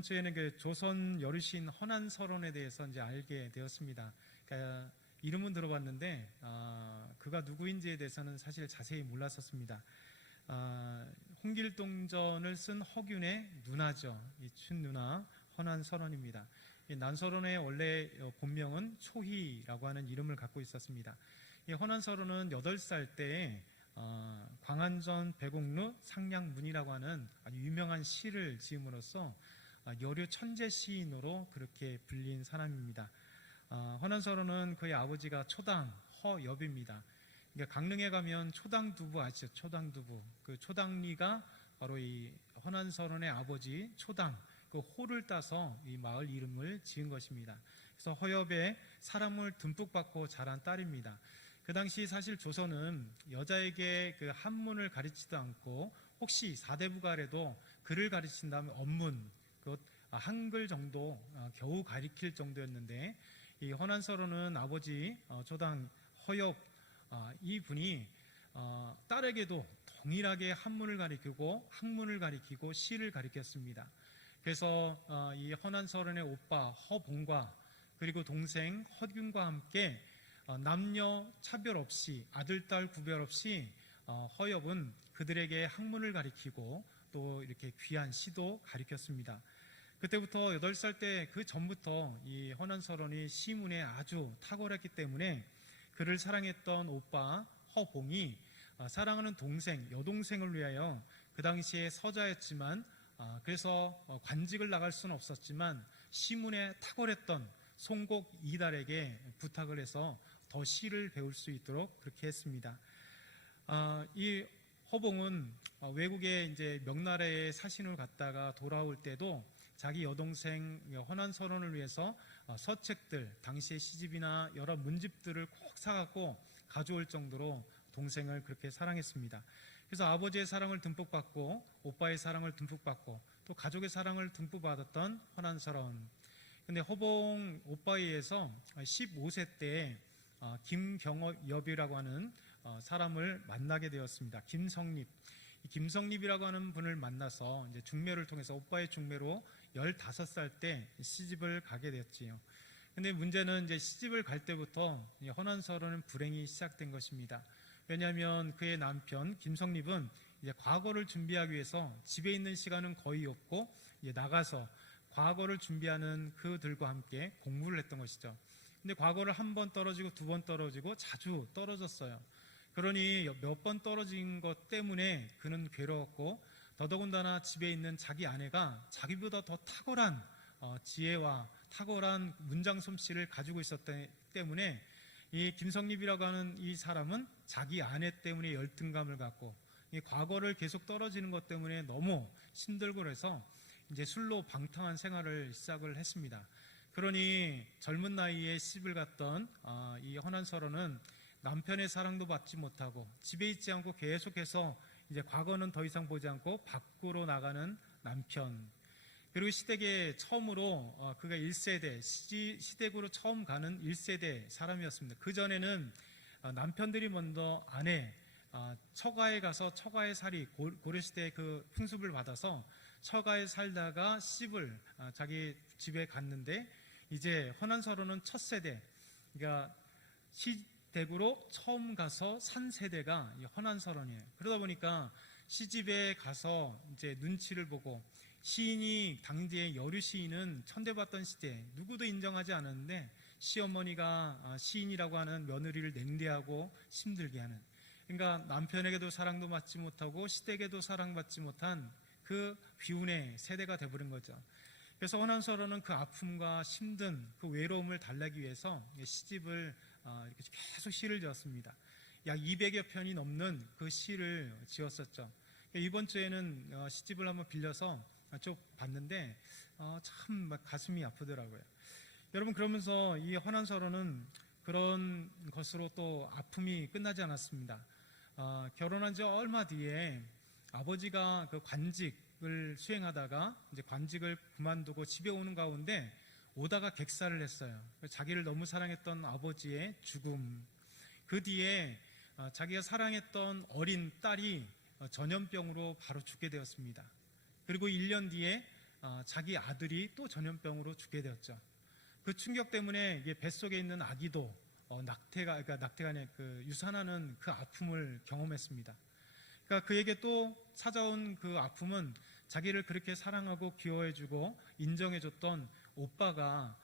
이번 주에는 그 조선 여류신 헌안설원에 대해서 이제 알게 되었습니다. 그러니까 이름은 들어봤는데 그가 누구인지에 대해서는 사실 자세히 몰랐었습니다. 홍길동전을 쓴 허균의 누나죠. 이 춘누나 헌안설원입니다. 이 난설원의 원래 본명은 초희라고 하는 이름을 갖고 있었습니다. 이 헌안설원은 8살 때에 광안전 백옥루 상량문이라고 하는 아주 유명한 시를 지음으로써 여류 천재 시인으로 그렇게 불린 사람입니다. 헌안설원은 그의 아버지가 초당 허엽입니다. 그러니까 강릉에 가면 초당두부 아시죠? 초당두부. 그 초당리가 바로 이 헌안설원의 아버지 초당, 그 호를 따서 이 마을 이름을 지은 것입니다. 그래서 허엽의 사람을 듬뿍 받고 자란 딸입니다. 그 당시 사실 조선은 여자에게 그 한문을 가르치지도 않고 혹시 사대부가래도 글을 가르친다면 언문, 그 한글 정도 겨우 가르칠 정도였는데 이 헌안설원은 아버지 조당 허엽 이분이 딸에게도 동일하게 한문을 가르치고 학문을 가르치고 시를 가르쳤습니다. 그래서 이 헌안설원의 오빠 허봉과 그리고 동생 허균과 함께 남녀 차별 없이 아들, 딸 구별 없이 허엽은 그들에게 학문을 가르치고 또 이렇게 귀한 시도 가르쳤습니다. 그때부터 8살 때 그 전부터 이 헌안설원이 시문에 아주 탁월했기 때문에 그를 사랑했던 오빠 허봉이 사랑하는 동생, 여동생을 위하여 그 당시에 서자였지만 그래서 관직을 나갈 수는 없었지만 시문에 탁월했던 송곡 이달에게 부탁을 해서 더 시를 배울 수 있도록 그렇게 했습니다. 이 허봉은 외국에 이제 명나라에 사신을 갔다가 돌아올 때도 자기 여동생 헌안설원을 위해서 서책들, 당시의 시집이나 여러 문집들을 꼭 사갖고 가져올 정도로 동생을 그렇게 사랑했습니다. 그래서 아버지의 사랑을 듬뿍 받고 오빠의 사랑을 듬뿍 받고 또 가족의 사랑을 듬뿍 받았던 헌안설원. 근데 허봉 오빠에 의해서 15세 때 김경엽이라고 하는 사람을 만나게 되었습니다. 김성립. 김성립이라고 하는 분을 만나서 이제 중매를 통해서 오빠의 중매로 15살 때 시집을 가게 되었지요. 근데 문제는 이제 시집을 갈 때부터 헌안설원은 불행이 시작된 것입니다. 왜냐하면 그의 남편 김성립은 이제 과거를 준비하기 위해서 집에 있는 시간은 거의 없고 이제 나가서 과거를 준비하는 그들과 함께 공부를 했던 것이죠. 근데 과거를 한 번 떨어지고 두 번 떨어지고 자주 떨어졌어요. 그러니 몇 번 떨어진 것 때문에 그는 괴로웠고 더더군다나 집에 있는 자기 아내가 자기보다 더 탁월한 지혜와 탁월한 문장 솜씨를 가지고 있었기 때문에 이 김성립이라고 하는 이 사람은 자기 아내 때문에 열등감을 갖고 이 과거를 계속 떨어지는 것 때문에 너무 힘들고 그래서 이제 술로 방탕한 생활을 시작을 했습니다. 그러니 젊은 나이에 시집을 갔던 이 헌안설원은 남편의 사랑도 받지 못하고 집에 있지 않고 계속해서 이제 과거는 더 이상 보지 않고 밖으로 나가는 남편, 그리고 시댁에 처음으로 그가 1세대 시댁으로 처음 가는 1세대 사람이었습니다. 그 전에는 남편들이 먼저 아내 처가에 가서 처가에 살이 고려시대의 그 풍습을 받아서 처가에 살다가 시집을 자기 집에 갔는데 이제 헌안설원은 첫 세대, 그러니까 시댁으로 처음 가서 산 세대가 헌안설원이에요. 그러다 보니까 시집에 가서 이제 눈치를 보고 시인이 당시에 여류 시인은 천대받던 시대 누구도 인정하지 않았는데 시어머니가 시인이라고 하는 며느리를 냉대하고 힘들게 하는, 그러니까 남편에게도 사랑도 받지 못하고 시댁에도 사랑받지 못한 그 비운의 세대가 되어버린 거죠. 그래서 헌안설원은 그 아픔과 힘든 그 외로움을 달래기 위해서 시집을 이렇게 계속 시를 지었습니다. 약 200여 편이 넘는 그 시를 지었었죠. 이번 주에는 시집을 한번 빌려서 쭉 봤는데 참 가슴이 아프더라고요. 여러분, 그러면서 이 헌안설원은 그런 것으로 또 아픔이 끝나지 않았습니다. 결혼한 지 얼마 뒤에 아버지가 그 관직을 수행하다가 이제 관직을 그만두고 집에 오는 가운데 오다가 객사를 했어요. 자기를 너무 사랑했던 아버지의 죽음, 그 뒤에 자기가 사랑했던 어린 딸이 전염병으로 바로 죽게 되었습니다. 그리고 1년 뒤에 자기 아들이 또 전염병으로 죽게 되었죠. 그 충격 때문에 이게 뱃속에 있는 아기도 그러니까 낙태가 아니라 그 유산하는 그 아픔을 경험했습니다. 그러니까 그에게 또 찾아온 그 아픔은 자기를 그렇게 사랑하고 귀여워해주고 인정해줬던 오빠가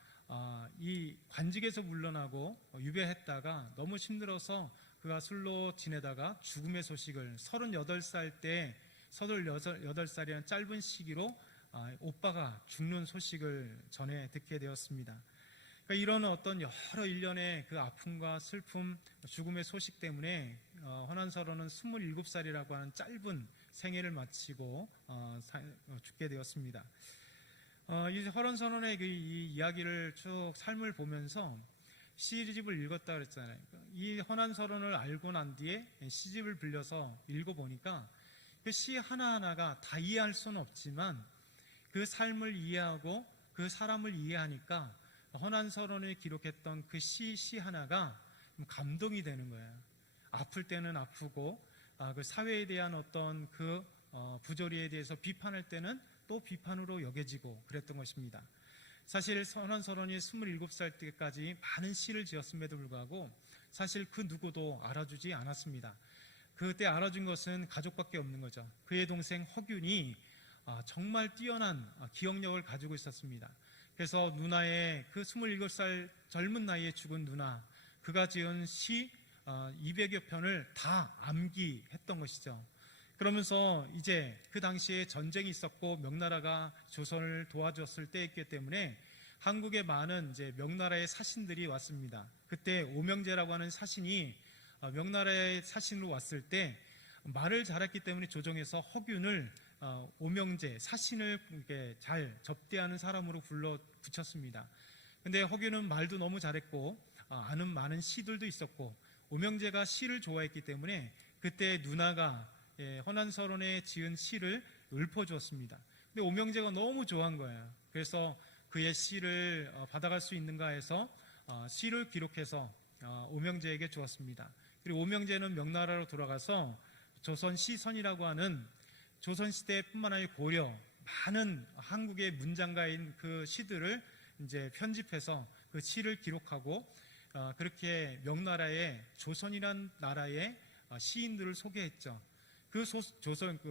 이 관직에서 물러나고 유배했다가 너무 힘들어서 그가 술로 지내다가 죽음의 소식을 38살이라는 짧은 시기로 오빠가 죽는 소식을 전해 듣게 되었습니다. 그러니까 이런 어떤 여러 일련의 그 아픔과 슬픔, 죽음의 소식 때문에 허난서론은 27살이라고 하는 짧은 생애를 마치고 죽게 되었습니다. 이 허난서론의 이 이야기를 쭉 삶을 보면서 시집을 읽었다 그랬잖아요. 이 허난서론을 알고 난 뒤에 시집을 빌려서 읽어보니까 그 시 하나하나가 다 이해할 수는 없지만 그 삶을 이해하고 그 사람을 이해하니까 허난서론이 기록했던 그 시 하나가 감동이 되는 거예요. 아플 때는 아프고 그 사회에 대한 어떤 그 부조리에 대해서 비판할 때는 또 비판으로 여겨지고 그랬던 것입니다. 사실 허난서론이 27살 때까지 많은 시를 지었음에도 불구하고 사실 그 누구도 알아주지 않았습니다. 그때 알아준 것은 가족밖에 없는 거죠. 그의 동생 허균이 정말 뛰어난 기억력을 가지고 있었습니다. 그래서 누나의 그 27살 젊은 나이에 죽은 누나, 그가 지은 시 200여 편을 다 암기했던 것이죠. 그러면서 이제 그 당시에 전쟁이 있었고 명나라가 조선을 도와줬을 때였기 때문에 한국에 많은 이제 명나라의 사신들이 왔습니다. 그때 오명제라고 하는 사신이 명나라의 사신으로 왔을 때 말을 잘했기 때문에 조정에서 허균을 오명제 사신을 이렇게 잘 접대하는 사람으로 불러 붙였습니다. 근데 허균은 말도 너무 잘했고 아는 많은 시들도 있었고 오명제가 시를 좋아했기 때문에 그때 누나가 허난서론에 지은 시를 읊어주었습니다. 근데 오명제가 너무 좋아한 거예요. 그래서 그의 시를 받아갈 수 있는가 해서 시를 기록해서 오명제에게 주었습니다. 그리고 오명제는 명나라로 돌아가서 조선시선이라고 하는 조선시대뿐만 아니라 고려 많은 한국의 문장가인 그 시들을 이제 편집해서 그 시를 기록하고 그렇게 명나라의 조선이란 나라의 시인들을 소개했죠. 그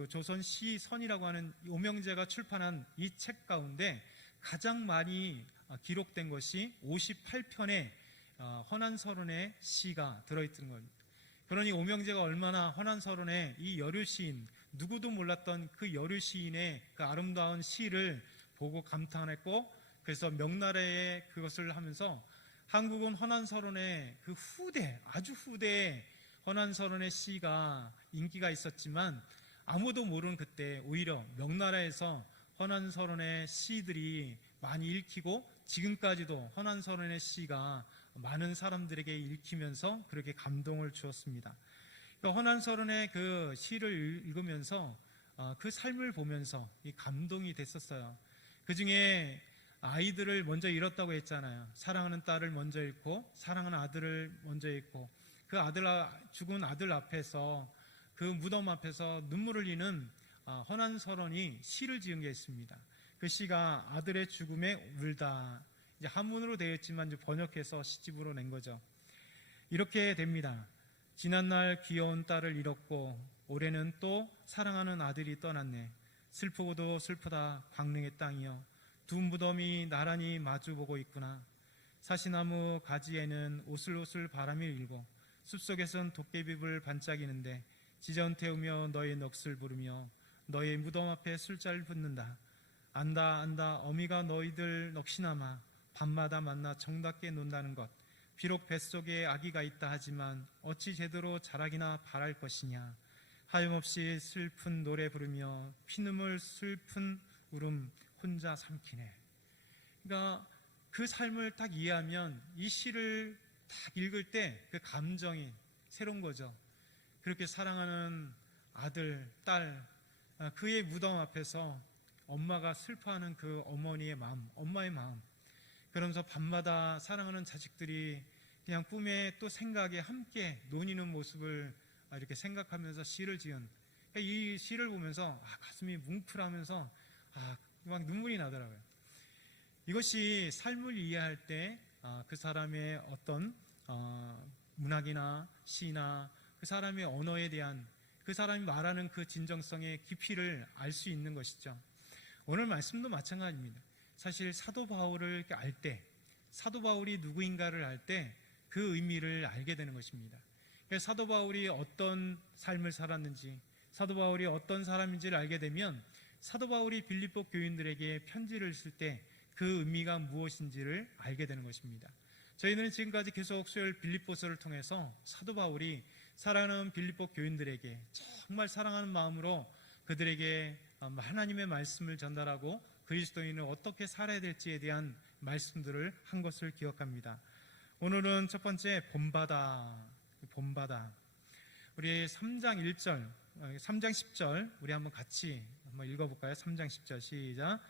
조선시선이라고 하는 오명제가 출판한 이 책 가운데 가장 많이 기록된 것이 58편의 허난서론의 시가 들어있는 겁니다. 그러니 오명제가 얼마나 허난서론의 이 여류 시인, 누구도 몰랐던 그 여류 시인의 그 아름다운 시를 보고 감탄했고, 그래서 명나라에 그것을 하면서 한국은 허난서론의 그 아주 후대에 허난서론의 시가 인기가 있었지만 아무도 모르는 그때 오히려 명나라에서 허난서론의 시들이 많이 읽히고 지금까지도 허난서론의 시가 많은 사람들에게 읽히면서 그렇게 감동을 주었습니다. 허난서론의 그 시를 읽으면서 그 삶을 보면서 이 감동이 됐었어요. 그 중에 아이들을 먼저 잃었다고 했잖아요. 사랑하는 딸을 먼저 잃고 사랑하는 아들을 먼저 잃고 그 죽은 아들 앞에서 그 무덤 앞에서 눈물을 흘리는 허난서론이 시를 지은 게 있습니다. 그 시가 아들의 죽음에 울다. 이제 한문으로 되어 있지만 이제 번역해서 시집으로 낸 거죠. 이렇게 됩니다. 지난날 귀여운 딸을 잃었고 올해는 또 사랑하는 아들이 떠났네. 슬프고도 슬프다 광릉의 땅이여. 두 무덤이 나란히 마주보고 있구나. 사시나무 가지에는 오슬오슬 바람이 일고 숲속에선 도깨비불 반짝이는데 지전 태우며 너의 넋을 부르며 너의 무덤 앞에 술자를 붓는다. 안다 어미가 너희들 넋이나마 밤마다 만나 정답게 논다는 것. 비록 뱃속에 아기가 있다 하지만 어찌 제대로 자라기나 바랄 것이냐. 하염없이 슬픈 노래 부르며 피눈물 슬픈 울음 혼자 삼키네. 그러니까 그 삶을 딱 이해하면 이 시를 딱 읽을 때 그 감정이 새로운 거죠. 그렇게 사랑하는 아들, 딸, 그의 무덤 앞에서 엄마가 슬퍼하는 그 어머니의 마음, 엄마의 마음. 그러면서 밤마다 사랑하는 자식들이 그냥 꿈에 또 생각에 함께 논이는 모습을 이렇게 생각하면서 시를 지은, 이 시를 보면서 가슴이 뭉클하면서 막 눈물이 나더라고요. 이것이 삶을 이해할 때 그 사람의 어떤 문학이나 시나 그 사람의 언어에 대한 그 사람이 말하는 그 진정성의 깊이를 알 수 있는 것이죠. 오늘 말씀도 마찬가지입니다. 사실 사도 바울을 알 때, 사도 바울이 누구인가를 알 때 그 의미를 알게 되는 것입니다. 사도 바울이 어떤 삶을 살았는지, 사도 바울이 어떤 사람인지를 알게 되면 사도 바울이 빌립보 교인들에게 편지를 쓸 때 그 의미가 무엇인지를 알게 되는 것입니다. 저희는 지금까지 계속 수요일 빌립보서를 통해서 사도 바울이 사랑하는 빌립보 교인들에게 정말 사랑하는 마음으로 그들에게 하나님의 말씀을 전달하고 그리스도인을 어떻게 살아야 될지에 대한 말씀들을 한 것을 기억합니다. 오늘은 첫 번째 본받아. 우리 3장 1절, 3장 10절 우리 한번 같이 한번 읽어볼까요? 3장 10절 시작.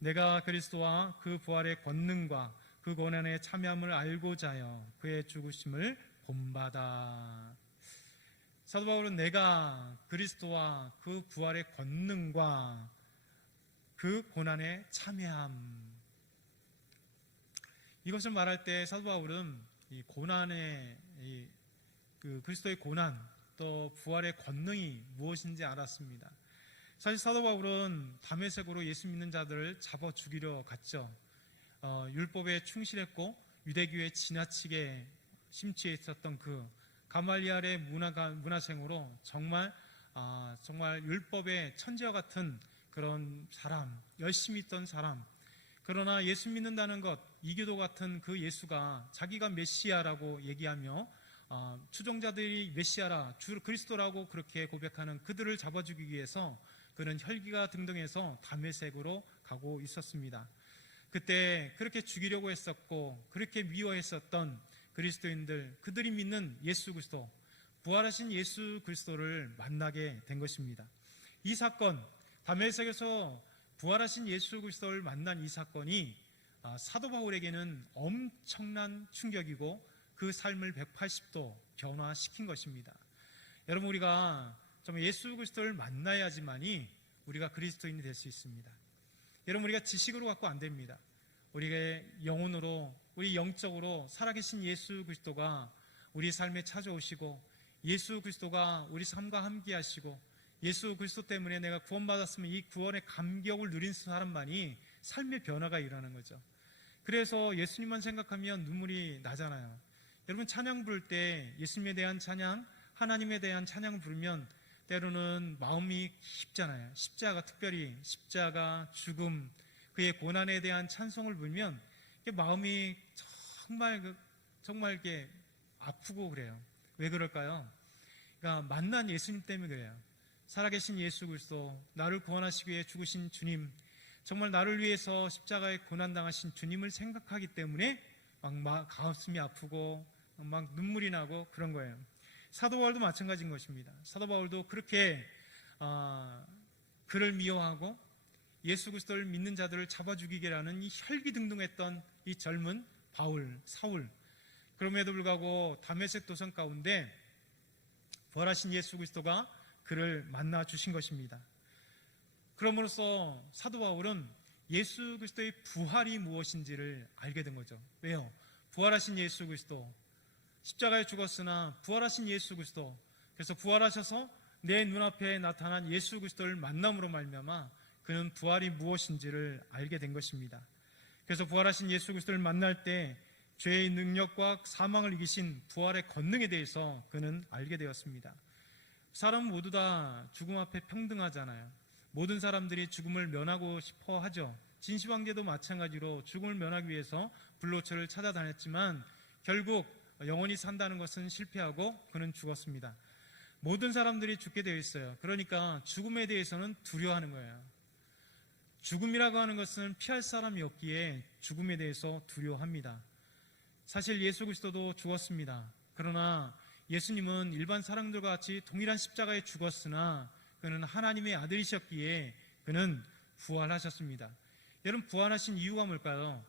내가 그리스도와 그 부활의 권능과 그 고난의 참여함을 알고자 하여 그의 죽으심을 본받아. 사도 바울은 내가 그리스도와 그 부활의 권능과 그 고난의 참여함, 이것을 말할 때 사도 바울은 이 고난의 그 그리스도의 고난 또 부활의 권능이 무엇인지 알았습니다. 사실 사도 바울은 다메섹으로 예수 믿는 자들을 잡아 죽이려 갔죠. 율법에 충실했고 유대교에 지나치게 심취해 있었던 그 가말리엘의 문화생으로 정말 율법의 천지와 같은 그런 사람, 열심히 있던 사람, 그러나 예수 믿는다는 것, 이교도 같은 그 예수가 자기가 메시아라고 얘기하며 추종자들이 메시아라, 주 그리스도라고 그렇게 고백하는 그들을 잡아 죽이기 위해서 그는 혈기가 등등해서 다메섹으로 가고 있었습니다. 그때 그렇게 죽이려고 했었고 그렇게 미워했었던 그리스도인들, 그들이 믿는 예수 그리스도, 부활하신 예수 그리스도를 만나게 된 것입니다. 이 사건, 다메섹에서 부활하신 예수 그리스도를 만난 이 사건이 사도 바울에게는 엄청난 충격이고 그 삶을 180도 변화시킨 것입니다. 여러분, 우리가 정말 예수 그리스도를 만나야지만이 우리가 그리스도인이 될 수 있습니다. 여러분, 우리가 지식으로 갖고 안 됩니다. 우리가 영혼으로, 우리 영적으로 살아계신 예수 그리스도가 우리 삶에 찾아오시고 예수 그리스도가 우리 삶과 함께 하시고 예수 그리스도 때문에 내가 구원받았으면 이 구원의 감격을 누린 사람만이 삶의 변화가 일어나는 거죠. 그래서 예수님만 생각하면 눈물이 나잖아요. 여러분, 찬양 부를 때 예수님에 대한 찬양, 하나님에 대한 찬양을 부르면 때로는 마음이 깊잖아요. 십자가, 특별히 십자가, 죽음, 그의 고난에 대한 찬송을 부르면 마음이 정말 이렇게 아프고 그래요. 왜 그럴까요? 그러니까 만난 예수님 때문에 그래요. 살아계신 예수 그리스도, 나를 구원하시기 위해 죽으신 주님, 정말 나를 위해서 십자가에 고난당하신 주님을 생각하기 때문에 막 가슴이 아프고 막 눈물이 나고 그런 거예요. 사도 바울도 마찬가지인 것입니다. 사도 바울도 그렇게 그를 미워하고 예수 그리스도를 믿는 자들을 잡아 죽이게라는 이 혈기등등했던 이 젊은 사울, 그럼에도 불구하고 다메섹 도성 가운데 부활하신 예수 그리스도가 그를 만나 주신 것입니다. 그럼으로써 사도 바울은 예수 그리스도의 부활이 무엇인지를 알게 된 거죠. 왜요? 부활하신 예수 그리스도, 십자가에 죽었으나 부활하신 예수 그리스도, 그래서 부활하셔서 내 눈앞에 나타난 예수 그리스도를 만남으로 말미암아 그는 부활이 무엇인지를 알게 된 것입니다. 그래서 부활하신 예수 그리스도를 만날 때 죄의 능력과 사망을 이기신 부활의 권능에 대해서 그는 알게 되었습니다. 사람 모두 다 죽음 앞에 평등하잖아요. 모든 사람들이 죽음을 면하고 싶어 하죠. 진시황제도 마찬가지로 죽음을 면하기 위해서 불로처를 찾아다녔지만 결국 영원히 산다는 것은 실패하고 그는 죽었습니다. 모든 사람들이 죽게 되어 있어요. 그러니까 죽음에 대해서는 두려워하는 거예요. 죽음이라고 하는 것은 피할 사람이 없기에 죽음에 대해서 두려워합니다. 사실 예수 그리스도도 죽었습니다. 그러나 예수님은 일반 사람들과 같이 동일한 십자가에 죽었으나 그는 하나님의 아들이셨기에 그는 부활하셨습니다. 여러분, 부활하신 이유가 뭘까요?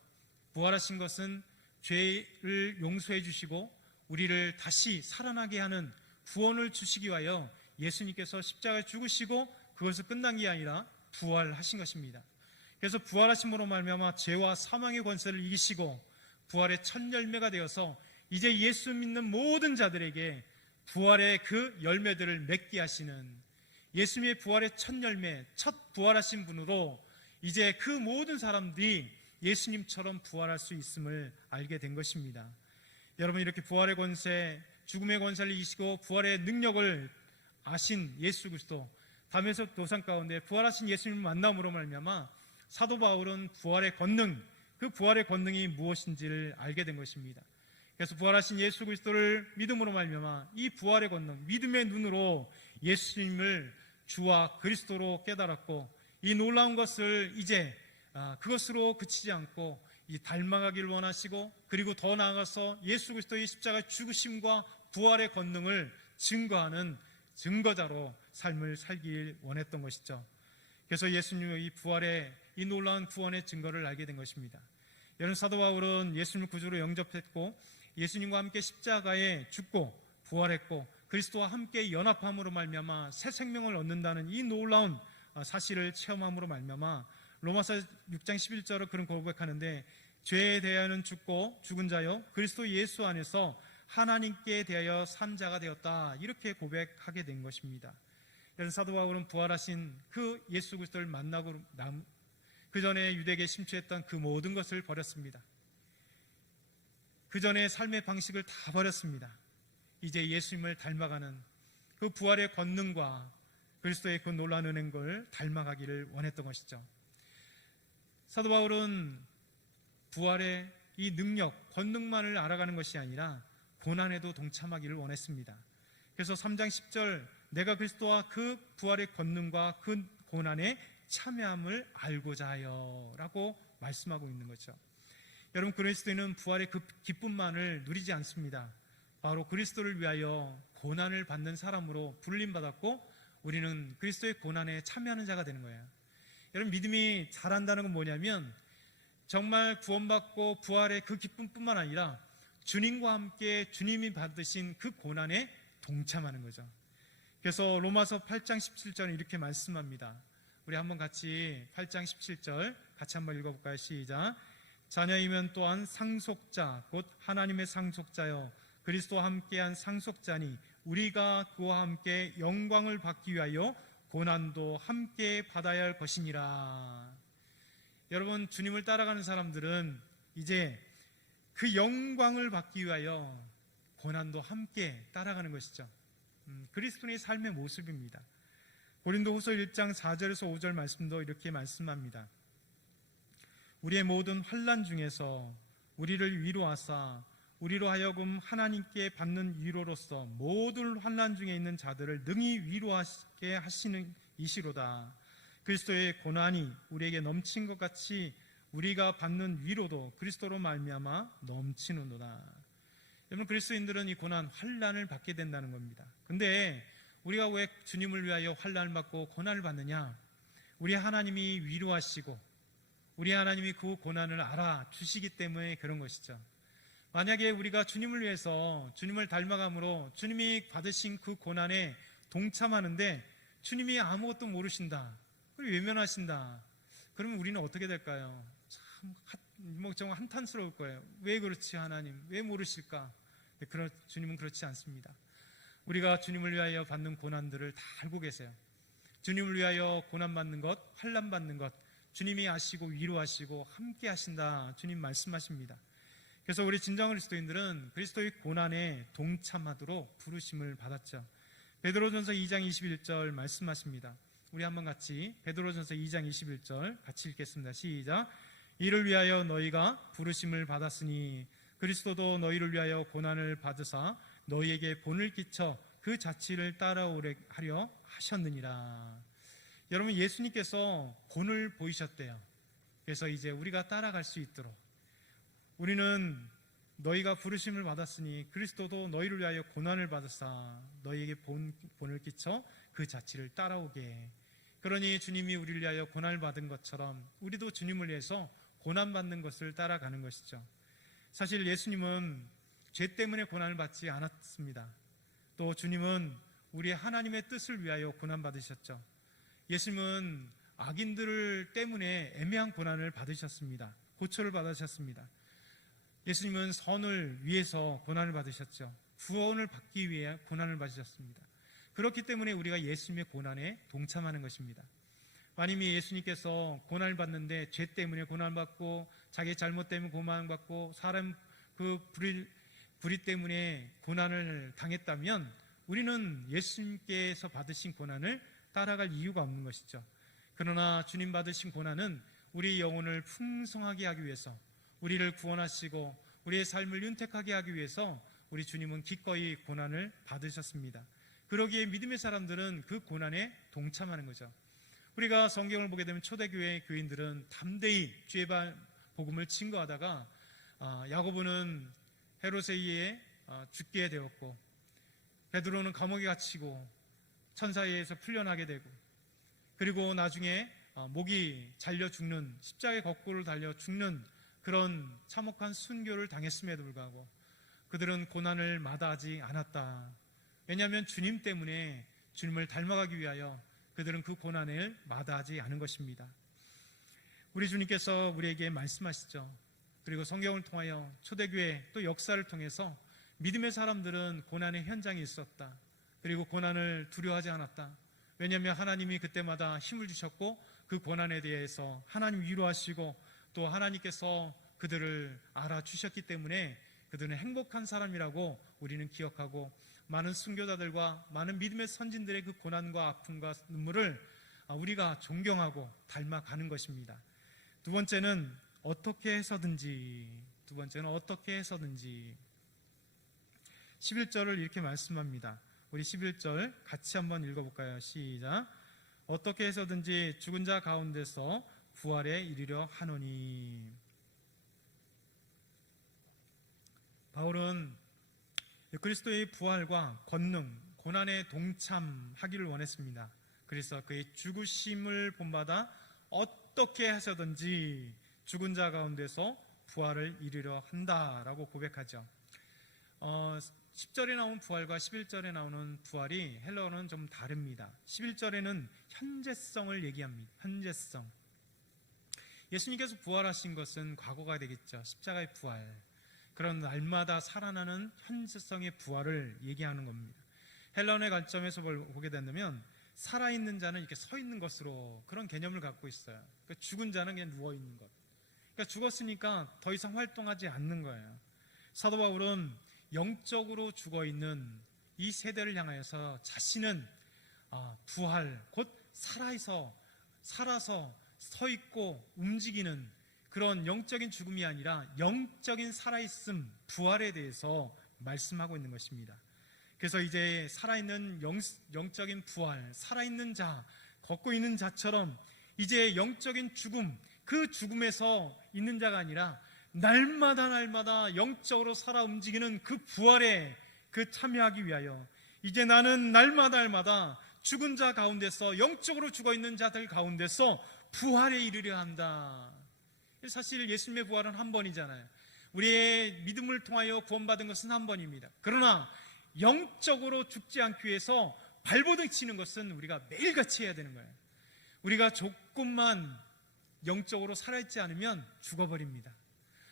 부활하신 것은 죄를 용서해 주시고 우리를 다시 살아나게 하는 구원을 주시기 위하여 예수님께서 십자가에 죽으시고 그것을 끝난 게 아니라 부활하신 것입니다. 그래서 부활하심으로 말미암아 죄와 사망의 권세를 이기시고 부활의 첫 열매가 되어서 이제 예수 믿는 모든 자들에게 부활의 그 열매들을 맺게 하시는, 예수님의 부활의 첫 열매, 첫 부활하신 분으로 이제 그 모든 사람들이 예수님처럼 부활할 수 있음을 알게 된 것입니다. 여러분, 이렇게 부활의 권세, 죽음의 권세를 이기시고 부활의 능력을 아신 예수 그리스도, 담에서 도상 가운데 부활하신 예수님을 만남으로 말미암아 사도 바울은 부활의 권능, 그 부활의 권능이 무엇인지를 알게 된 것입니다. 그래서 부활하신 예수 그리스도를 믿음으로 말미암아 이 부활의 권능, 믿음의 눈으로 예수님을 주와 그리스도로 깨달았고, 이 놀라운 것을 이제 그것으로 그치지 않고 이 닮아가기를 원하시고, 그리고 더 나아가서 예수 그리스도의 십자가 죽으심과 부활의 권능을 증거하는 증거자로 삶을 살길 원했던 것이죠. 그래서 예수님의 이 부활의, 이 놀라운 구원의 증거를 알게 된 것입니다. 여러분, 사도 바울은 예수님을 구주로 영접했고 예수님과 함께 십자가에 죽고 부활했고 그리스도와 함께 연합함으로 말미암아 새 생명을 얻는다는 이 놀라운 사실을 체험함으로 말미암아 로마서 6장 11절을 그런 고백하는데, 죄에 대하여는 죽고 죽은 자요 그리스도 예수 안에서 하나님께 대하여 산 자가 되었다, 이렇게 고백하게 된 것입니다. 그래서 사도 바울은 부활하신 그 예수 그리스도를 만나고 그 전에 유대계에 심취했던 그 모든 것을 버렸습니다. 그 전에 삶의 방식을 다 버렸습니다. 이제 예수님을 닮아가는 그 부활의 권능과 그리스도의 그 놀라운 은행을 닮아가기를 원했던 것이죠. 사도 바울은 부활의 이 능력, 권능만을 알아가는 것이 아니라 고난에도 동참하기를 원했습니다. 그래서 3장 10절, 내가 그리스도와 그 부활의 권능과 그 고난에 참여함을 알고자 하여 라고 말씀하고 있는 거죠. 여러분, 그리스도인은 부활의 그 기쁨만을 누리지 않습니다. 바로 그리스도를 위하여 고난을 받는 사람으로 불림받았고 우리는 그리스도의 고난에 참여하는 자가 되는 거예요. 여러분, 믿음이 자란다는 건 뭐냐면 정말 구원받고 부활의 그 기쁨뿐만 아니라 주님과 함께 주님이 받으신 그 고난에 동참하는 거죠. 그래서 로마서 8장 17절은 이렇게 말씀합니다. 우리 한번 같이 8장 17절 같이 한번 읽어볼까요? 시작. 자녀이면 또한 상속자 곧 하나님의 상속자여 그리스도와 함께한 상속자니 우리가 그와 함께 영광을 받기 위하여 고난도 함께 받아야 할 것이니라. 여러분, 주님을 따라가는 사람들은 이제 그 영광을 받기 위하여 고난도 함께 따라가는 것이죠. 그리스도인의 삶의 모습입니다. 고린도후서 1장 4절에서 5절 말씀도 이렇게 말씀합니다. 우리의 모든 환난 중에서 우리를 위로하사 우리로 하여금 하나님께 받는 위로로서 모든 환난 중에 있는 자들을 능히 위로하게 하시는 이시로다. 그리스도의 고난이 우리에게 넘친 것 같이 우리가 받는 위로도 그리스도로 말미암아 넘치는도다. 여러분, 그리스도인들은 이 고난, 환난을 받게 된다는 겁니다. 근데 우리가 왜 주님을 위하여 환난을 받고 고난을 받느냐? 우리 하나님이 위로하시고 우리 하나님이 그 고난을 알아주시기 때문에 그런 것이죠. 만약에 우리가 주님을 위해서 주님을 닮아감으로 주님이 받으신 그 고난에 동참하는데 주님이 아무것도 모르신다, 외면하신다, 그러면 우리는 어떻게 될까요? 정말 한탄스러울 거예요. 왜 그렇지 하나님? 왜 모르실까? 주님은 그렇지 않습니다. 우리가 주님을 위하여 받는 고난들을 다 알고 계세요. 주님을 위하여 고난받는 것, 환난받는 것 주님이 아시고 위로하시고 함께 하신다, 주님 말씀하십니다. 그래서 우리 진정 그리스도인들은 그리스도의 고난에 동참하도록 부르심을 받았죠. 베드로전서 2장 21절 말씀하십니다. 우리 한번 같이 베드로전서 2장 21절 같이 읽겠습니다. 시작. 이를 위하여 너희가 부르심을 받았으니 그리스도도 너희를 위하여 고난을 받으사 너희에게 본을 끼쳐 그 자취를 따라오려 하려 하셨느니라. 여러분, 예수님께서 본을 보이셨대요. 그래서 이제 우리가 따라갈 수 있도록, 우리는 너희가 부르심을 받았으니 그리스도도 너희를 위하여 고난을 받으사 너희에게 본을 끼쳐 그 자취를 따라오게. 그러니 주님이 우리를 위하여 고난을 받은 것처럼 우리도 주님을 위해서 고난받는 것을 따라가는 것이죠. 사실 예수님은 죄 때문에 고난을 받지 않았습니다. 또 주님은 우리 하나님의 뜻을 위하여 고난받으셨죠. 예수님은 악인들 때문에 애매한 고난을 받으셨습니다. 고초를 받으셨습니다. 예수님은 선을 위해서 고난을 받으셨죠. 구원을 받기 위해 고난을 받으셨습니다. 그렇기 때문에 우리가 예수님의 고난에 동참하는 것입니다. 만약에 예수님께서 고난을 받는데 죄 때문에 고난받고 자기 잘못 때문에 고난받고 사람 그 불의 때문에 고난을 당했다면 우리는 예수님께서 받으신 고난을 따라갈 이유가 없는 것이죠. 그러나 주님 받으신 고난은 우리 영혼을 풍성하게 하기 위해서, 우리를 구원하시고 우리의 삶을 윤택하게 하기 위해서 우리 주님은 기꺼이 고난을 받으셨습니다. 그러기에 믿음의 사람들은 그 고난에 동참하는 거죠. 우리가 성경을 보게 되면 초대교회 교인들은 담대히 주의 복음을 증거하다가 야고보는 헤롯에 의해 죽게 되었고, 베드로는 감옥에 갇히고 천사에 의해서 풀려나게 되고, 그리고 나중에 목이 잘려 죽는, 십자가의 거꾸를 달려 죽는 그런 참혹한 순교를 당했음에도 불구하고 그들은 고난을 마다하지 않았다. 왜냐하면 주님 때문에, 주님을 닮아가기 위하여 그들은 그 고난을 마다하지 않은 것입니다. 우리 주님께서 우리에게 말씀하시죠. 그리고 성경을 통하여 초대교회 또 역사를 통해서 믿음의 사람들은 고난의 현장에 있었다. 그리고 고난을 두려워하지 않았다. 왜냐하면 하나님이 그때마다 힘을 주셨고 그 고난에 대해서 하나님 위로하시고 또 하나님께서 그들을 알아주셨기 때문에 그들은 행복한 사람이라고 우리는 기억하고, 많은 순교자들과 많은 믿음의 선진들의 그 고난과 아픔과 눈물을 우리가 존경하고 닮아가는 것입니다. 두 번째는 어떻게 해서든지 11절을 이렇게 말씀합니다. 우리 11절 같이 한번 읽어볼까요? 시작. 어떻게 해서든지 죽은 자 가운데서 부활에 이르려 하노니. 바울은 그리스도의 부활과 권능, 고난에 동참하기를 원했습니다. 그래서 그의 죽으심을 본받아 어떻게 하셔든지 죽은 자 가운데서 부활을 이루려 한다라고 고백하죠. 10절에 나온 부활과 11절에 나오는 부활이 헬라어는 좀 다릅니다. 11절에는 현재성을 얘기합니다. 현재성. 예수님께서 부활하신 것은 과거가 되겠죠. 십자가의 부활. 그런 날마다 살아나는 현재성의 부활을 얘기하는 겁니다. 헬라어의 관점에서 보게 된다면 살아있는 자는 이렇게 서 있는 것으로 그런 개념을 갖고 있어요. 그러니까 죽은 자는 그냥 누워있는 것. 그러니까 죽었으니까 더 이상 활동하지 않는 거예요. 사도 바울은 영적으로 죽어있는 이 세대를 향하여서 자신은 부활, 곧 살아서 서 있고 움직이는 그런 영적인 죽음이 아니라 영적인 살아있음, 부활에 대해서 말씀하고 있는 것입니다. 그래서 이제 살아있는 영적인 부활, 살아있는 자, 걷고 있는 자처럼 이제 영적인 죽음, 그 죽음에서 있는 자가 아니라 날마다 영적으로 살아 움직이는 그 부활에 참여하기 위하여 이제 나는 날마다 죽은 자 가운데서, 영적으로 죽어있는 자들 가운데서 부활에 이르려 한다. 사실 예수님의 부활은 한 번이잖아요. 우리의 믿음을 통하여 구원받은 것은 한 번입니다. 그러나 영적으로 죽지 않기 위해서 발버둥 치는 것은 우리가 매일같이 해야 되는 거예요. 우리가 조금만 영적으로 살아있지 않으면 죽어버립니다.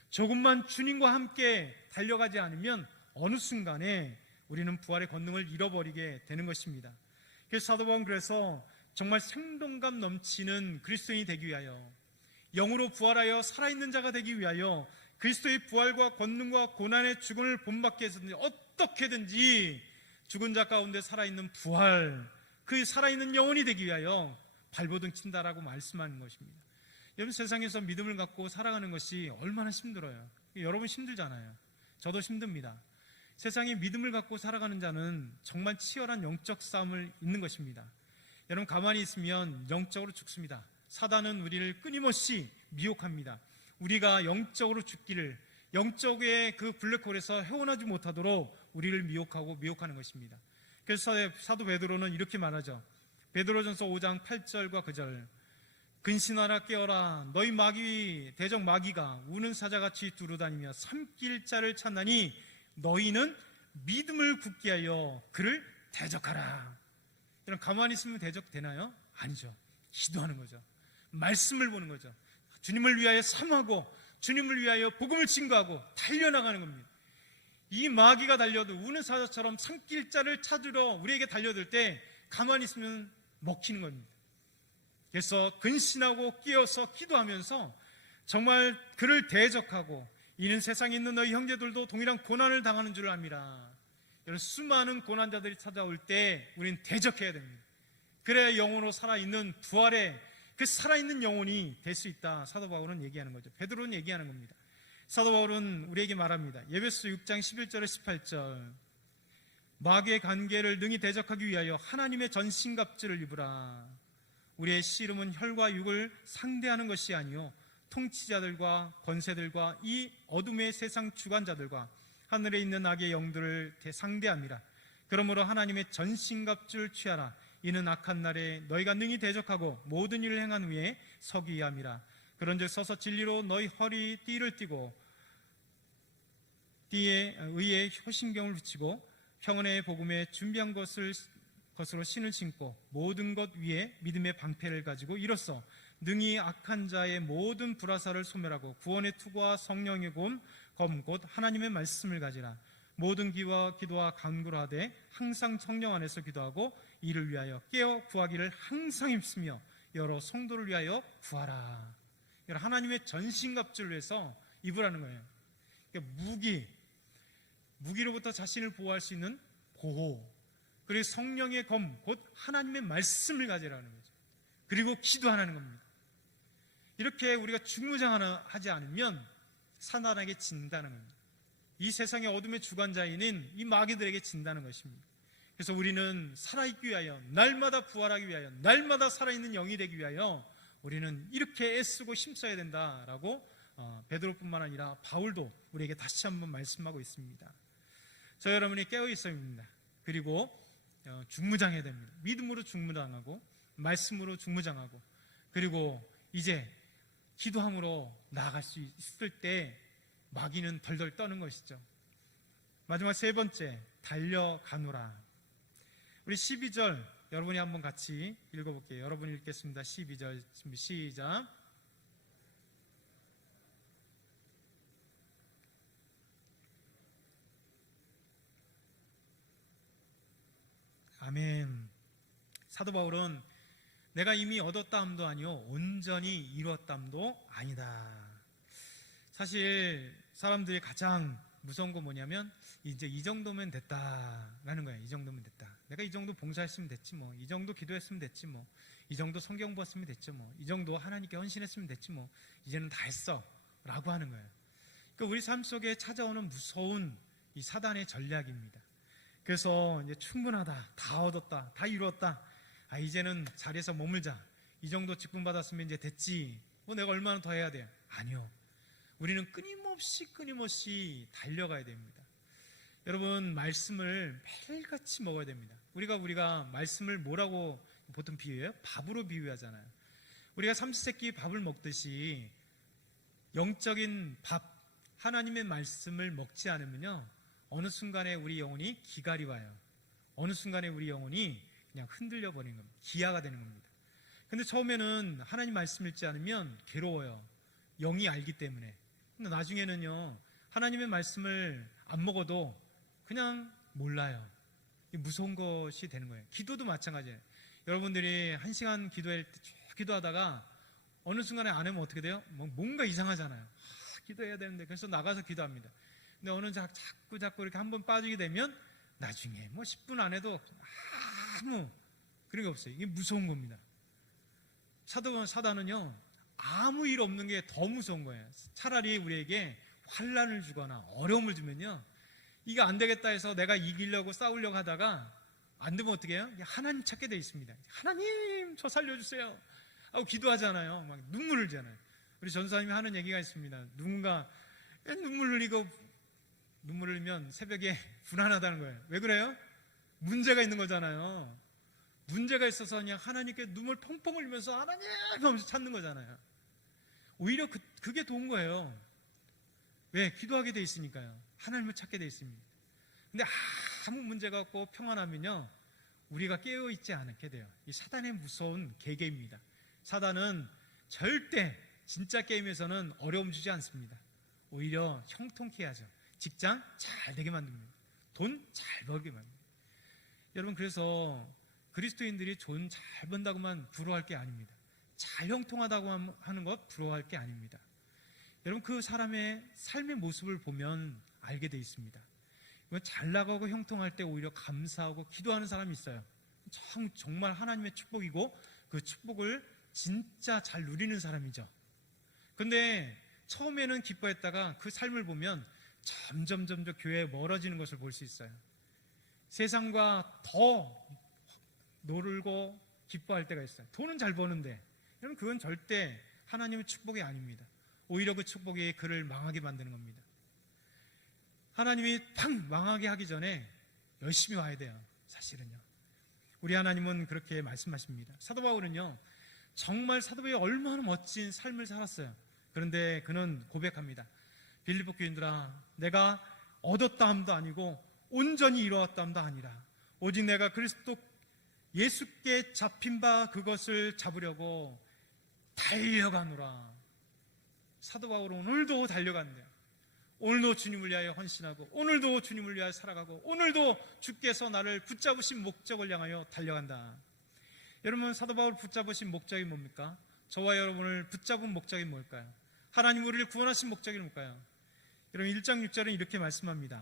조금만 주님과 함께 달려가지 않으면 어느 순간에 우리는 부활의 권능을 잃어버리게 되는 것입니다. 그래서 사도 바울은 그래서 정말 생동감 넘치는 그리스도인이 되기 위하여, 영으로 부활하여 살아있는 자가 되기 위하여 그리스도의 부활과 권능과 고난의 죽음을 본받게 해서든지 어떻게든지 죽은 자 가운데 살아있는 부활, 그 살아있는 영혼이 되기 위하여 발버둥 친다라고 말씀하는 것입니다. 여러분, 세상에서 믿음을 갖고 살아가는 것이 얼마나 힘들어요. 여러분 힘들잖아요. 저도 힘듭니다. 세상에 믿음을 갖고 살아가는 자는 정말 치열한 영적 싸움을 잇는 것입니다. 여러분, 가만히 있으면 영적으로 죽습니다. 사단은 우리를 끊임없이 미혹합니다. 우리가 영적으로 죽기를, 영적의 그 블랙홀에서 헤어나지 못하도록 우리를 미혹하는 것입니다. 그래서 사도 베드로는 이렇게 말하죠. 베드로전서 5장 8절과 9절. 근신하라 깨어라, 너희 대적 마귀가 우는 사자같이 두루다니며 삼킬 자를 찾나니 너희는 믿음을 굳게 하여 그를 대적하라. 여러분, 가만히 있으면 대적되나요? 아니죠. 기도하는 거죠. 말씀을 보는 거죠. 주님을 위하여 삼하고 주님을 위하여 복음을 증거하고 달려나가는 겁니다. 이 마귀가 달려도 우는 사자처럼 산길자를 찾으러 우리에게 달려들 때 가만히 있으면 먹히는 겁니다. 그래서 근신하고 끼어서 기도하면서 정말 그를 대적하고 이는 세상에 있는 너희 형제들도 동일한 고난을 당하는 줄 압니다. 여러분, 수많은 고난자들이 찾아올 때 우리는 대적해야 됩니다. 그래야 영혼으로 살아있는 부활의 그 살아있는 영혼이 될 수 있다. 사도 바울은 얘기하는 거죠. 베드로는 얘기하는 겁니다. 사도 바울은 우리에게 말합니다. 에베소 6장 11절에 18절 마귀의 관계를 능히 대적하기 위하여 하나님의 전신갑주를 입으라. 우리의 씨름은 혈과 육을 상대하는 것이 아니요 통치자들과 권세들과 이 어둠의 세상 주관자들과 하늘에 있는 악의 영들을 상대함이라. 그러므로 하나님의 전신갑주를 취하라. 이는 악한 날에 너희가 능히 대적하고 모든 일을 행한 후에 서기 위함이라. 그런즉 서서 진리로 너희 허리 띠를 띠고 띠에 의의 효신경을 붙이고 평안의 복음에 준비한 것으로 신을 신고 모든 것 위에 믿음의 방패를 가지고 이로써 능히 악한 자의 모든 불화살을 소멸하고 구원의 투구와 성령의 검 곧 하나님의 말씀을 가지라. 모든 기도와 간구를 하되 항상 성령 안에서 기도하고 이를 위하여 깨어 구하기를 항상 힘쓰며 여러 성도를 위하여 구하라. 하나님의 전신갑주를 해서 입으라는 거예요. 그러니까 무기로부터 자신을 보호할 수 있는 보호, 그리고 성령의 검 곧 하나님의 말씀을 가지라는 거죠. 그리고 기도하라는 겁니다. 이렇게 우리가 중무장하지 않으면 사단에게 진다는 겁니다. 이 세상의 어둠의 주관자인 이 마귀들에게 진다는 것입니다. 그래서 우리는 살아있기 위하여, 날마다 부활하기 위하여, 날마다 살아있는 영이 되기 위하여 우리는 이렇게 애쓰고 힘써야 된다라고 베드로뿐만 아니라 바울도 우리에게 다시 한번 말씀하고 있습니다. 저 여러분이 깨어 있어야 합니다. 그리고 중무장해야 됩니다. 믿음으로 중무장하고 말씀으로 중무장하고 그리고 이제 기도함으로 나아갈 수 있을 때 마귀는 덜덜 떠는 것이죠. 마지막 세 번째, 달려가노라. 우리 12절 여러분이 한번 같이 읽어볼게요. 여러분이 읽겠습니다. 12절 준비 시작. 아멘. 사도 바울은 내가 이미 얻었다함도 아니요 온전히 이루었다함도 아니다. 사실 사람들이 가장 무서운 거 뭐냐면 이제 이 정도면 됐다라는 거예요. 이 정도면 됐다. 내가 이 정도 봉사했으면 됐지 뭐. 이 정도 기도했으면 됐지 뭐. 이 정도 성경 보았으면 됐죠 뭐. 이 정도 하나님께 헌신했으면 됐지 뭐. 이제는 다 했어 라고 하는 거예요. 그러니까 우리 삶 속에 찾아오는 무서운 이 사단의 전략입니다. 그래서 이제 충분하다, 다 얻었다, 다 이루었다, 이제는 자리에서 머물자, 이 정도 직분 받았으면 이제 됐지, 뭐 내가 얼마나 더 해야 돼? 아니요, 우리는 끊임없이 달려가야 됩니다. 여러분, 말씀을 매일같이 먹어야 됩니다. 우리가 말씀을 뭐라고 보통 비유해요? 밥으로 비유하잖아요. 우리가 삼시세끼 밥을 먹듯이 영적인 밥, 하나님의 말씀을 먹지 않으면요, 어느 순간에 우리 영혼이 기갈이 와요. 어느 순간에 우리 영혼이 그냥 흔들려 버리는 겁니다. 기아가 되는 겁니다. 근데 처음에는 하나님 말씀 읽지 않으면 괴로워요. 영이 알기 때문에. 근데 나중에는요, 하나님의 말씀을 안 먹어도 그냥 몰라요. 무서운 것이 되는 거예요. 기도도 마찬가지예요. 여러분들이 1시간 기도하다가 어느 순간에 안 하면 어떻게 돼요? 뭔가 이상하잖아요. 기도해야 되는데. 그래서 나가서 기도합니다. 근데 어느 자꾸 이렇게 한번 빠지게 되면 나중에 10분 안 해도 아무 그런 게 없어요. 이게 무서운 겁니다. 사단은요, 아무 일 없는 게 더 무서운 거예요. 차라리 우리에게 환난을 주거나 어려움을 주면요, 이게 안 되겠다 해서 내가 이기려고 싸우려고 하다가 안 되면 어떻게 해요? 하나님 찾게 돼 있습니다. 하나님, 저 살려주세요 하고 기도하잖아요. 막 눈물 흘리잖아요. 우리 전사님이 하는 얘기가 있습니다. 누군가 눈물 흘리면 새벽에 불안하다는 거예요. 왜 그래요? 문제가 있는 거잖아요. 문제가 있어서 그냥 하나님께 눈물 펑펑 흘리면서 하나님 하면서 찾는 거잖아요. 오히려 그게 도운 거예요. 왜? 기도하게 돼 있으니까요. 하나님을 찾게 돼 있습니다. 근데 아무 문제가 없고 평안하면요, 우리가 깨어있지 않게 돼요. 이 사단의 무서운 계계입니다. 사단은 절대 진짜 게임에서는 어려움 주지 않습니다. 오히려 형통케 하죠. 직장 잘 되게 만듭니다. 돈 잘 벌게 만듭니다. 여러분, 그래서 그리스도인들이 돈 잘 번다고만 부러워할 게 아닙니다. 잘 형통하다고 하는 것 부러워할 게 아닙니다. 여러분, 그 사람의 삶의 모습을 보면 알게 돼 있습니다. 잘 나가고 형통할 때 오히려 감사하고 기도하는 사람이 있어요. 정말 하나님의 축복이고 그 축복을 진짜 잘 누리는 사람이죠. 근데 처음에는 기뻐했다가 그 삶을 보면 점점 교회에 멀어지는 것을 볼 수 있어요. 세상과 더 놀고 기뻐할 때가 있어요. 돈은 잘 버는데 여러분, 그건 절대 하나님의 축복이 아닙니다. 오히려 그 축복이 그를 망하게 만드는 겁니다. 하나님이 팍 망하게 하기 전에 열심히 와야 돼요. 사실은요. 우리 하나님은 그렇게 말씀하십니다. 사도 바울은요, 정말 사도 바울이 얼마나 멋진 삶을 살았어요. 그런데 그는 고백합니다. 빌립보 교인들아, 내가 얻었다 함도 아니고 온전히 이루었다 함도 아니라 오직 내가 그리스도 예수께 잡힌 바 그것을 잡으려고 달려가노라. 사도 바울은 오늘도 달려간대요. 오늘도 주님을 위하여 헌신하고 오늘도 주님을 위하여 살아가고 오늘도 주께서 나를 붙잡으신 목적을 향하여 달려간다. 여러분, 사도 바울 붙잡으신 목적이 뭡니까? 저와 여러분을 붙잡은 목적이 뭘까요? 하나님 우리를 구원하신 목적이 뭘까요? 여러분, 1장 6절은 이렇게 말씀합니다.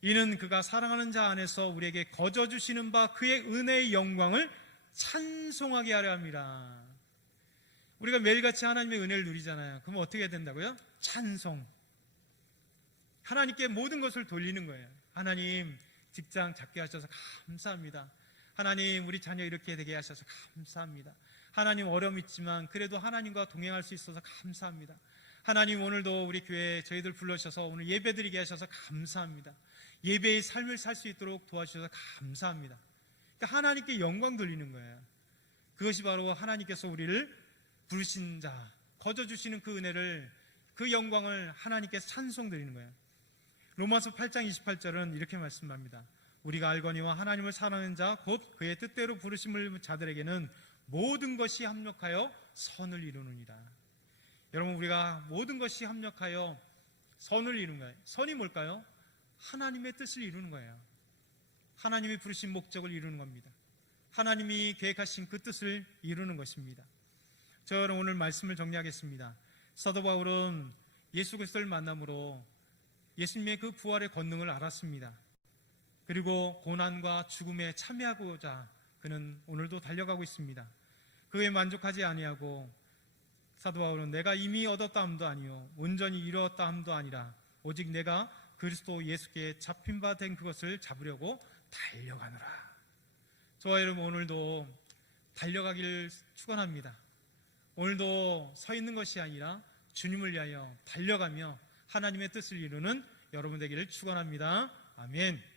이는 그가 사랑하는 자 안에서 우리에게 거저 주시는 바 그의 은혜의 영광을 찬송하게 하려 합니다. 우리가 매일같이 하나님의 은혜를 누리잖아요. 그럼 어떻게 해야 된다고요? 찬송. 하나님께 모든 것을 돌리는 거예요. 하나님, 직장 잡게 하셔서 감사합니다. 하나님, 우리 자녀 이렇게 되게 하셔서 감사합니다. 하나님, 어려움 있지만 그래도 하나님과 동행할 수 있어서 감사합니다. 하나님, 오늘도 우리 교회에 저희들 불러주셔서 오늘 예배드리게 하셔서 감사합니다. 예배의 삶을 살 수 있도록 도와주셔서 감사합니다. 그러니까 하나님께 영광 돌리는 거예요. 그것이 바로 하나님께서 우리를 부르신 자, 거저 주시는 그 은혜를, 그 영광을 하나님께 찬송 드리는 거예요. 로마서 8장 28절은 이렇게 말씀합니다. 우리가 알거니와 하나님을 사랑하는 자 곧 그의 뜻대로 부르심을 자들에게는 모든 것이 합력하여 선을 이루느니라. 여러분, 우리가 모든 것이 합력하여 선을 이루는 거예요. 선이 뭘까요? 하나님의 뜻을 이루는 거예요. 하나님이 부르신 목적을 이루는 겁니다. 하나님이 계획하신 그 뜻을 이루는 것입니다. 저는 오늘 말씀을 정리하겠습니다. 사도 바울은 예수 그리스도를 만남으로 예수님의 그 부활의 권능을 알았습니다. 그리고 고난과 죽음에 참여하고자 그는 오늘도 달려가고 있습니다. 그에 만족하지 아니하고 사도 바울은 내가 이미 얻었다 함도 아니요 온전히 이루었다 함도 아니라 오직 내가 그리스도 예수께 잡힌 바 된 그것을 잡으려고 달려가노라. 저와 여러분, 오늘도 달려가기를 축원합니다. 오늘도 서 있는 것이 아니라 주님을 위하여 달려가며 하나님의 뜻을 이루는 여러분 되기를 축원합니다. 아멘.